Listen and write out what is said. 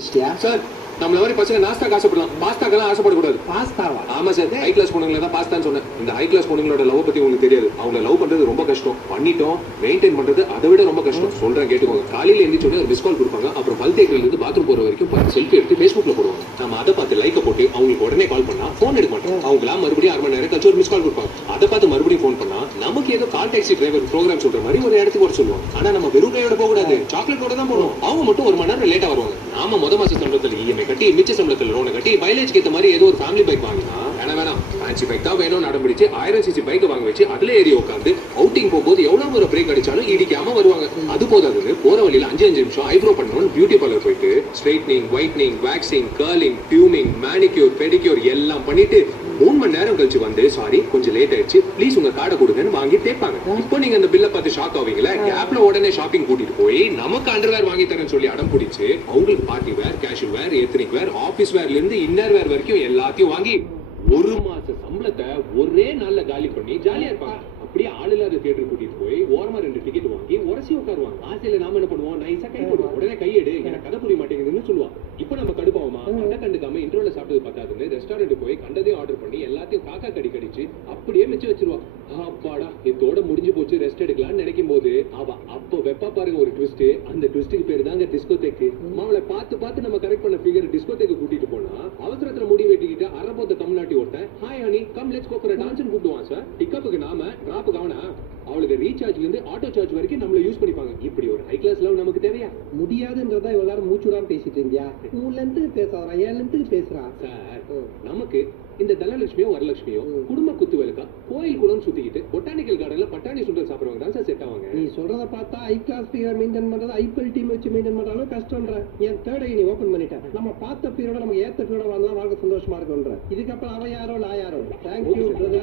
Sir நம்மள மாதிரி பசங்க நாஸ்தாக்கு ஆசைப்படலாம், பாஸ்தாக்கெல்லாம் ஆசைப்படக்கூடாது. பாஸ்தாவா? ஆமா சார், ஹை கிளாஸ் பொண்ணுங்களை தான் பாஸ்தான்னு சொன்னேன். இந்த ஹை கிளாஸ் பொண்ணுங்களோட லவ் பத்தி உங்களுக்கு தெரியாது. அவங்க லவ் பண்றது ரொம்ப கஷ்டம், பண்ணிட்டோம் மெயின்டைன் பண்றது அதை விட ரொம்ப கஷ்டம். சொல்றேன் கேட்டுக்கோங்க. காலையில எந்திரிச்ச உடனே ஒரு மிஸ் கால் கொடுப்பாங்க, அப்புறம் பல் தேக்கல இருந்து பாத்ரூம் போற வரைக்கும் 10 செல்ஃபி எடுத்து Facebookல போடுவாங்க. நம்ம அதை பார்த்து லைக்க போட்டு அவங்களுக்கு உடனே கால் பண்ணா போன் எடுக்க மாட்டோம். அவங்களாம் மறுபடியும் 1/2 மணி நேரம் கழிச்சு ஒரு மிஸ் கால் கொடுப்பாங்க. அதை பார்த்து மறுபடியும் போன் பண்ணா நமக்கு ஏதோ கால் டாக்ஸி டிரைவர் ப்ரோக்ராம் சொல்ற மாதிரி ஒரு இடத்துக்கு வர சொல்லுவாங்க. ஆனா நம்ம வெறும் கையோட போக கூடாது, சாக்லேட்டோட தான் போகணும். அவங்க மட்டும் 1 மணி நேரம் லேட்டா வருவாங்க. நாம முத மாச சம்பளத்துல இஎம்ஐ கட்டி மிச்ச சம்பளத்துல லோனை கட்டி மைலேஜ்க்கு ஏத்த மாதிரி ஏதோ ஒரு ஃபேமிலி பைக் வாங்கினா வேணாம் ஃபேன்சி பைக் தான் வேணும் நடம்பிடிச்சு 1000cc பைக்கை வாங்க வச்சு அதுல ஏறி உட்காந்து அவுட்டிங் போகும்போது எவ்வளவு ஒரு பிரேக் அடிச்சாலும் இடிக்காம வருவாங்க. அது போதாதுன்னு போற வழியில 5 நிமிஷம் ஐப்ரோ பண்ணணும்னு பியூட்டி பார்லர் போயிட்டு straightening, whitening, waxing, curling, tuning, manicure, pedicure எல்லாம் பண்ணிட்டு 3 மணி நேரம் கழிச்சு வந்து சாரி கொஞ்சம் லேட் ஆயிடுச்சு ப்ளீஸ் உங்க கார்டை கொடுங்கன்னு வாங்கி தேய்ப்பாங்க. இப்போ நீங்க அந்த பில்லை பார்த்து ஷாக் ஆவீங்களா? கேப்ல உடனே ஷாப்பிங் கூட்டிட்டு போய் நமக்கு அண்டர்வேர் வாங்கி தரேன்னு சொல்லி அடம் பிடிச்சு அவங்களுக்கு party wear, casual wear, ethnic wear, office வேர்ல இருந்து இன்னர் வேர் வரைக்கும் எல்லாத்தையும் வாங்கி 1 மாச சம்பளத்தை ஒரே நாள்ல காலி பண்ணி ஜாலியா இருப்பாங்க. அப்படியே ஆள் இல்லாத தியேட்டர் கூட்டிட்டு போய் ஓரமா 2 டிக்கெட் வாங்கி உரசி உட்காருவாங்க. ஆசையில நாம என்ன பண்ணுவோம், நைஸா கை போடுவோம், உடனே கையெடு எனக்கு கதை புரிய மாட்டேங்குதுன்னு சொல்லுவான். இப்ப நம்ம கடுப்பாவமா அதை கண்டுக்காம இன்ட்ரோல சாப்பிட்டது பத்தாதுன்னு ரெஸ்டாரண்ட் போய் கண்டதையும் ஆர்டர் பண்ணி எல்லாத்தையும் காக்கா கடி கடிச்சு அப்படியே மிச்சம் வச்சிருவான். அப்பாடா இதோட முடிஞ்சு போச்சு ரெஸ்ட் எடுக்கலாம்னு நினைக்கும் போது அவ அப்ப வெப்பா பாருங்க ஒரு ட்விஸ்ட். அந்த ட்விஸ்டுக்கு பேரு தாங்க டிஸ்கோதேக்கு. அவளை பார்த்து நம்ம கரெக்ட் பண்ண ஃபிகர் டிஸ்கோதேக்கு கூட்டிட்டு போனா அவசரத்துல முடி வெட்டிக்கிட்டு அரபோத்த தமிழ்நாட்டி ஒருத்தன் hi honey come let's go for a dance கூப்பிடுவான் சார். பிக்கப்புக்கு நாம டிராப் கவனா அவளுக்கு ரீசார்ஜ்ல இருந்து ஆட்டோ சார்ஜ் வரைக்கும் நம்மள யூஸ் பண்ணிப்பாங்க. இப்படி ஒரு ஹை கிளாஸ் லவ் நமக்கு தேவையா? முடியாதுன்றதா இவ்வளவு நேரம் மூச்சுடாம பேசிட்டு இருந்தியா? ஊர்லேருந்து பேசுறா, ஏன்லேருந்து பேசுறா சார். நமக்கு இந்த தனலட்சுமியோ வரலட்சுமியோ குடும்ப குத்து விளக்கா கோயில் குளம் சுத்திக்கிட்டு பொட்டானிக்கல் கார்டன்ல பட்டாணி சுண்டல் சாப்பிடுறவங்க தான் சார் செட் ஆவாங்க. நீ சொல்றத பார்த்தா ஹை கிளாஸ் ஃபிகர் மெயின்டைன் பண்றது ஐபிஎல் டீம் வச்சு மெயின்டைன் பண்றாலும் கஷ்டம்ன்ற. என் தேர்ட் ஐ நீ ஓபன் பண்ணிட்டேன். நம்ம பார்த்த பீரோட நமக்கு ஏத்த பீரோட வாழ்ந்தா வாழ்க்கை சந்தோஷமா இருக்கும்ன்ற. இதுக்கப்புறம் அவ யாரோ நான் யாரோ. Thank you brother.